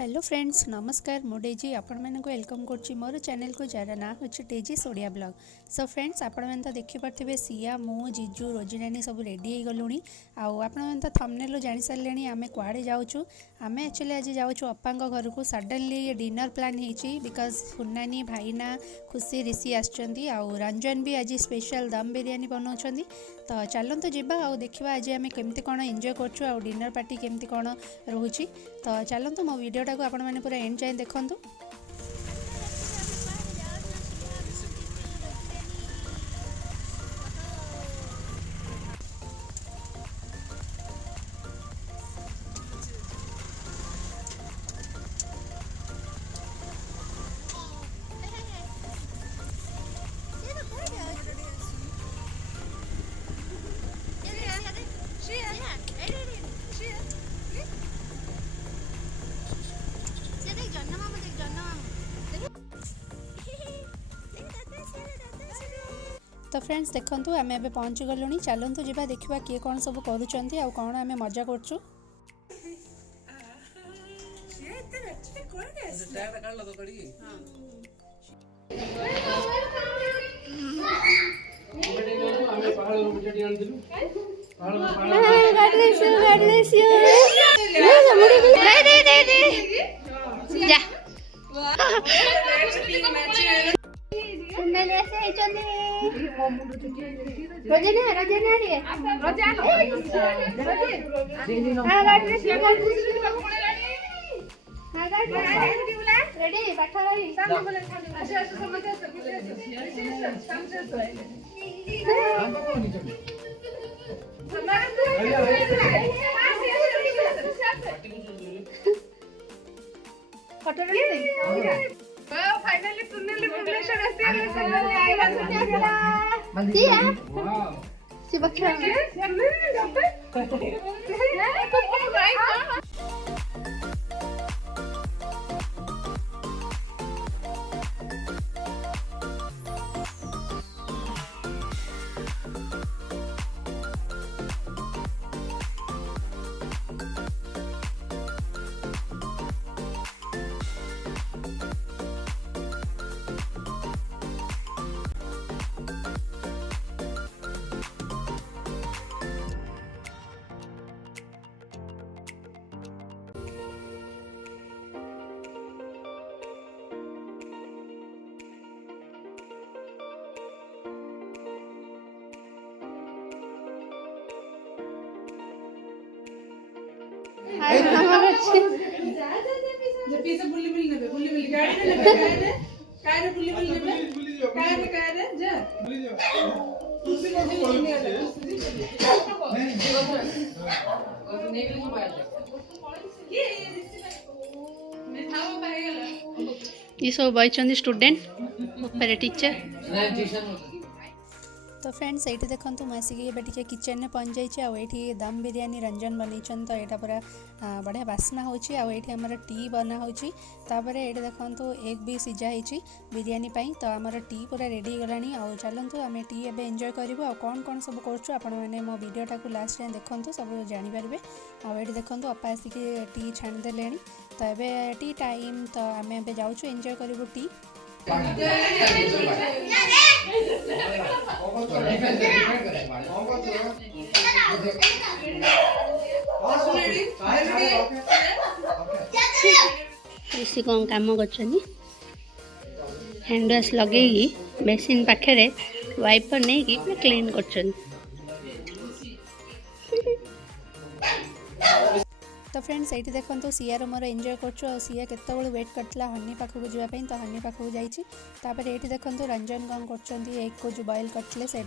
Hello friends नमस्कार मु Daisy आपण मानक वेलकम करछि मोर चैनल को जार ना होछि डेजीस ओडिया ब्लॉग। सो फ्रेंड्स आपण मैंने तो देखि पार्थिबे सिया मु जीजू रोजिनानी सब रेडी हो गलुनी आपण मैंने तो थंबनेल जानि सारलेनी आमे कुआडे जाउछु। आमे एक्चुअली आज जाउछु अप्पांग घर को सडनली डिनर प्लान हेछि बिकॉज सुनानी भाईना खुशी ऋषि आछंती रंजन भी आज स्पेशल दम बिरयानी बनाउछंती। तो चलंतु जिबा देखिबा आज आमे केमती कोन एन्जॉय करछु आ डिनर पार्टी केमती कोन रहुछि। तो चलंतु मो वीडियोटा को आपण माने पूरा एंड जाए देखंतु। तो फ्रेंड्स देखंतु आमे एबे पहुंची गलुनी चलंतु जिबा देखिबा किए कोन सब करूचंती आ कोन आमे मजा करछु। फाइनली तुमने भुवनेश्वर पीछे बुल्ली बुल्ली नेबे गाड़ी ने नेबे काय रे बुल्ली बुल्ली नेबे काय रे जा बुल्ली जा तुसी को नहीं आला नहीं नेगली को आला ये मैं थाओ पाए गेला ये सब बयचंदी स्टूडेंट ऊपर टीचर। तो फ्रेंड्स ये देखो मसिक टे किचन में पहुँच जाइए ये दम बिरयानी रंजन बनईन तो यहाँ पूरा बढ़िया बास्ना होची आमर टी बना होपर ये देखो एग भी सीझा होती बिरयानी पाई। तो आमर टी पूरा रेडी गलानी चलतु आम टी एवं एंजॉय करूँ कौन कौन सब करें मो वीडियोटा को लास्ट टाइम देखो सब जानीपारे। आए देखो अपा आसिक टी छाणीदे तो ये टी टाइम तो आम जाऊँ एंजॉय करूँ टी। ऋषि कौन काम कर हैंड वाश लगे बेसिन पाखे वाइपर नहीं कि क्लीन कर। तो फ्रेंड्स ये देखो सियार मोर एंजॉय कर सिया केत वेट करता हनी पाखक जावाई तो हनी पाखक जापर ये देखो रंजन कौन कर एग को जो बॉयल करते से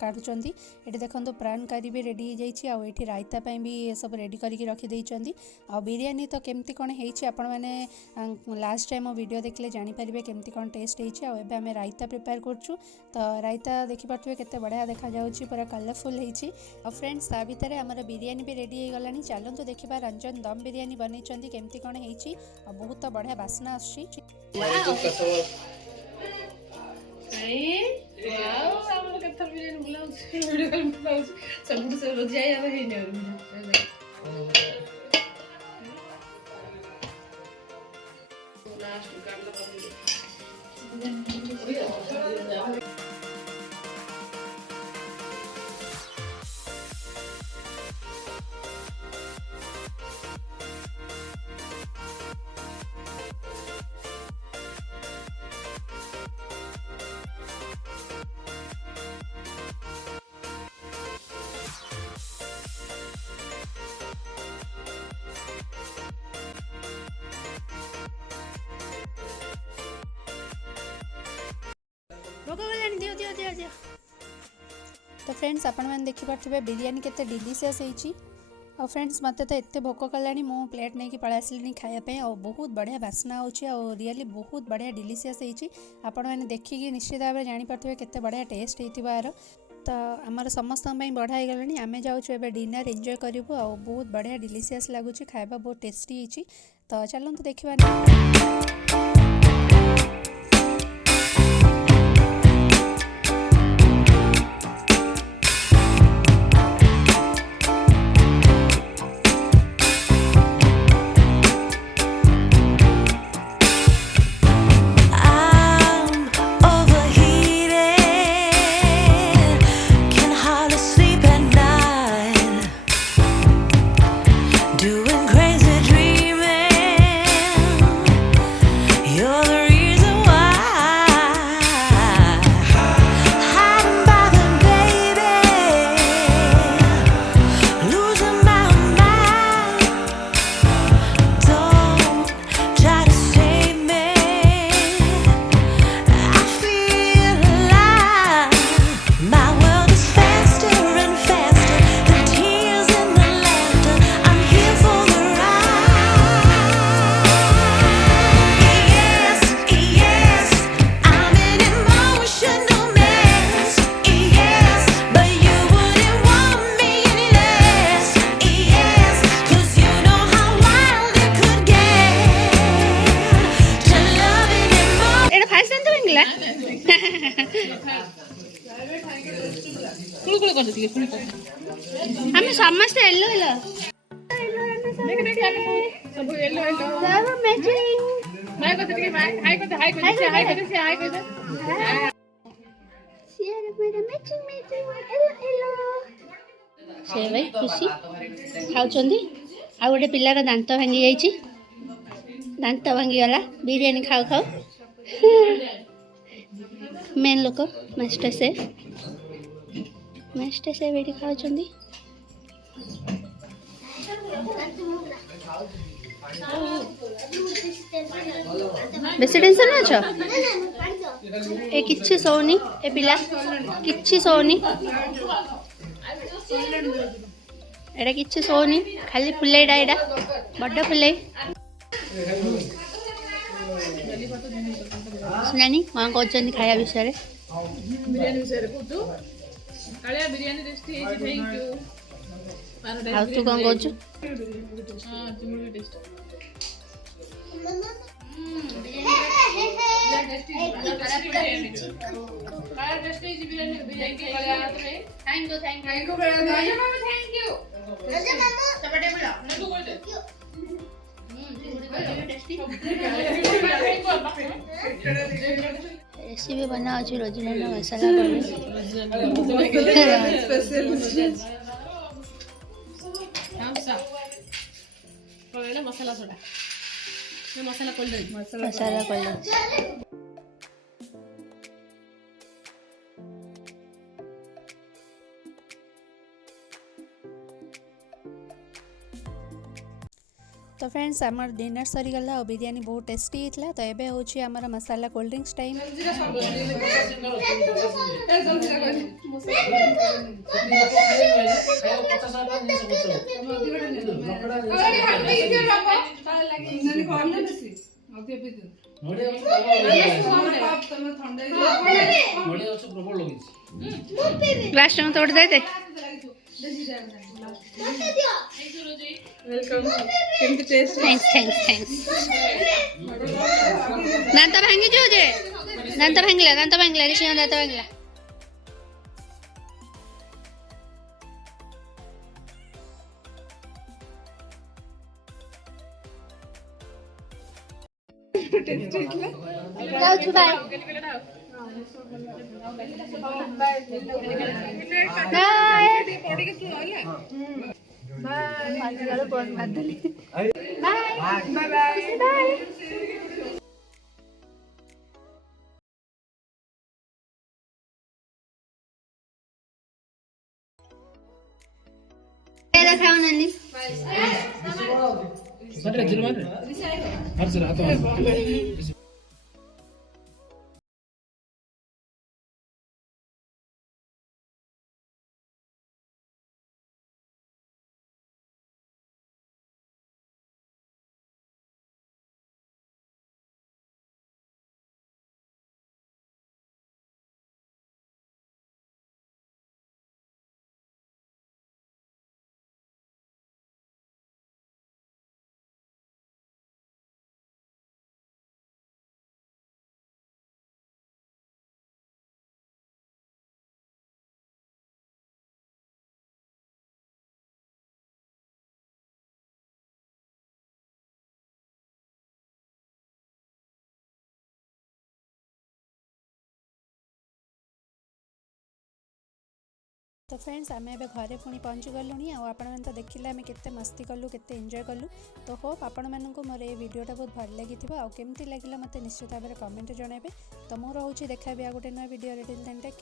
काटुंट ये देखो प्राण कारी भी रेडी हो जाए रायता भी सब रेडी करके रखिदे आ बिरयानी तो केमती कौन होने लास्ट टाइम मो वीडियो देखले जानीपारे केमती कौन टेस्ट होती आम रायता प्रिपेयर करछु। तो रायता देखिपे केते बढ़िया देखा जाउछि पूरा कलरफुल होती। और फ्रेंड्स ता भीतर आमर बिरयानी भी रेडी हो गलानी चलतु देखा रंजन दम बिरयानी बनई केमती कौन होती बहुत बढ़िया बास्ना आछि। दियो दियो दियो दियो। तो फ्रेंड्स आपण मैंने देखिपे बिरियानी केते डिलीशियस होईची। और फ्रेंड्स मत तो एत भोक कला मो प्लेट नहीं पलि आसली खायापी और बहुत बढ़िया बास्ना हो रियली बहुत बढ़िया डिलीशियस होईची। आपण मैंने देखिकी निश्चित भाव में जानीपे केते बढ़िया टेस्ट होइथिबा यार। तो आमर समस्त बढ़ाई गलानी आम जाऊँ ए डिनर एंजॉय करूँ और बहुत बढ़िया डिलीशियस लगुच खाଇବା बहुत टेस्टी होईची। तो चलते देखा। हम समस्त येलो येलो देख देख सब येलो येलो सब मैचिंग मैं को ठीक हाय को हाय को से हाय को से हाय को शेयर मेरा मैचिंग मैचिंग येलो येलो से भाई खुशी खाउ चंदी आ गोटे पिल्लार दांत भांगी जाईची दांत भांगी गला बिरयानी खाऊ खाऊ मेन लोक मास्टर से बेटी खाऊ चंदी बेसी टेंशन अच्छ ए किछि सोनी ए पिला किछि सोनी एडा किछि सोनी खाली फुलेडा एडा बड्ड फुले नानी कौन कहते खाया विषय बिरयानी विषय कहतु कालिया बिरयानी टेस्टी है थैंक यू आ तू कौन कहछु हां चिमुड़ी टेस्ट रेसिपी बना अच्छी रोजिना मसाला मसाला सोडा मसाला कोल्ड मसाला कोल्ड तो फ्रेंड्स आमर डिनर सरीगला और बिरयानी बहुत टेस्टी होता। तो ये हूँ आमर मसाला cold drinks time glass time तोड़ दे वेलकम केमती टेस्ट थैंक्स दांत भांगी जो जे दांत भांगला ऋषि दांत भांगला ଟେଷ୍ଟ ହେଇଥିଲା। ଯାଉଛୁ ବାଏ ପଡ଼ିକି ଶୁଣ ହେଲା। ଆଜିକାଲି ଫୋନ୍ ମାରିଦେଲି ବାଏ ବାଏ। ଦେଖାଅ ନାନୀ तो फ्रेंड्स आम ए घरे पुणी पहुँची गलुणी आपने तो देखिले आम केते मस्ती कलु केते एंजॉय कलु। तो होप आपण मानू मोर ये वीडियोटा बहुत भल लगी केमती लगिला मत निश्चित भाव में कमेंट जनइबे। तो मुझे देखा भी आ गोटे नुआ वीडियो टिल देन टेक